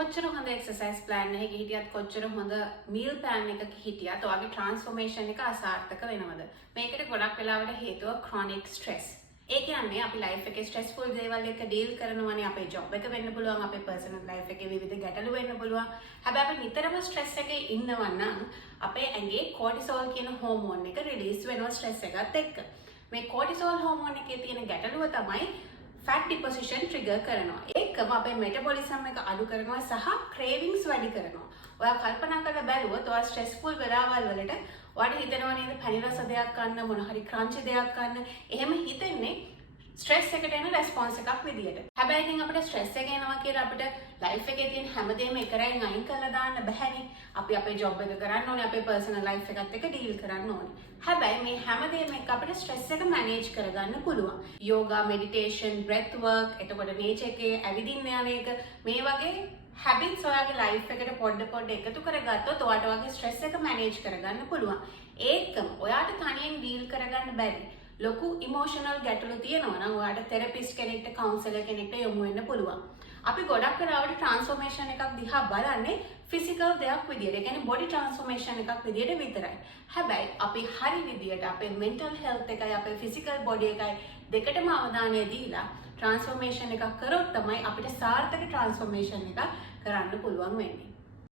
කොච්චර හොඳ exercise plan එකක හිටියත් කොච්චර හොඳ මීල් ප්ලෑන් එකක හිටියත් ඔයාගේ ට්‍රාන්ස්ෆෝමේෂන් එක අසාර්ථක වෙනවද? මේකට ගොඩක් වෙලාවට හේතුව ක්‍රොනික් ස්ට්‍රෙස්. ඒ කියන්නේ අපි ලයිෆ් එකේ ස්ට්‍රෙස්ෆුල් දේවල් එක්ක ඩීල් කරනවානේ. අපේ ජොබ් එක වෙන්න පුළුවන්, අපේ පර්සනල් ලයිෆ් එකේ විවිධ ගැටලු වෙන්න පුළුවන්. හැබැයි අපි නිතරම ස්ට්‍රෙස් එකේ ඉන්නවා නම් අපේ ඇඟේ කෝටිසෝල් කියන හෝමෝන් එක රිලීස් වෙනවා ස්ට්‍රෙස් එකත් එක්ක. මේ කෝටිසෝල් හෝමෝන් එකේ තියෙන ගැටලුව තමයි fat deposition trigger කරනවා. ඒකම අපේ metabolism එක අඩු කරනවා සහ cravings වැඩි කරනවා. ඔයා කල්පනා කරලා බැලුවොත් ඔයා stressful වෙලාවල් වලට ඔයාට හිතෙනවා නේද පැණි රස දෙයක් ගන්න, මොන හරි crunchy දෙයක් ගන්න. එහෙම හිතෙන්නේ ස්ට්‍රෙස් එකට එන රෙස්පොන්ස් එකක් විදියට. හැබැයි ඉතින් අපිට ස්ට්‍රෙස් එක එනවා කියලා අපිට ලයිෆ් එකේ තියෙන හැමදේම එකරෙන් අයින් කරලා දාන්න බැහැනේ. අපි අපේ ජොබ් එක කරන්න ඕනේ, අපේ පර්සනල් ලයිෆ් එකත් එක්ක ඩීල් කරන්න ඕනේ. හැබැයි මේ හැමදේම එක්ක අපිට ස්ට්‍රෙස් එක මැනේජ් කරගන්න පුළුවන්. යෝගා, මෙඩිටේෂන්, බ්‍රෙත් වර්ක්, එතකොට නේචර් එකේ ඇවිදින්න යන එක, මේ වගේ හැබිට්ස් ඔයාගේ ලයිෆ් එකට පොඩ එකතු කරගත්තොත් ඔයාට ඔයාගේ ස්ට්‍රෙස් එක මැනේජ් කරගන්න පුළුවන්. ඒකම ඔයාට තනියෙන් ඩීල් කරගන්න බැරි ලොකු ඉමෝෂනල් ගැටලු තියෙනවා නම් ඔයාට තෙරපිස්ට් කෙනෙක්ට, කවුන්සලර් කෙනෙක්ට යොමු වෙන්න පුළුවන්. අපි ගොඩක් වෙලාවට ට්‍රාන්ස්ෆෝමේෂන් එකක් දිහා බලන්නේ ෆිසිකල් දෙයක් විදියට. ඒ කියන්නේ බොඩි ට්‍රාන්ස්ෆෝමේෂන් එකක් විදියට විතරයි. හැබැයි අපි හරි විදියට අපේ මෙන්ටල් හෙල්ත් එකයි අපේ ෆිසිකල් බොඩි එකයි දෙකටම අවධානය දීලා ට්‍රාන්ස්ෆෝමේෂන් එකක් කරොත් තමයි අපිට සාර්ථක ට්‍රාන්ස්ෆෝමේෂන් එකක් කරන්න පුළුවන් වෙන්නේ.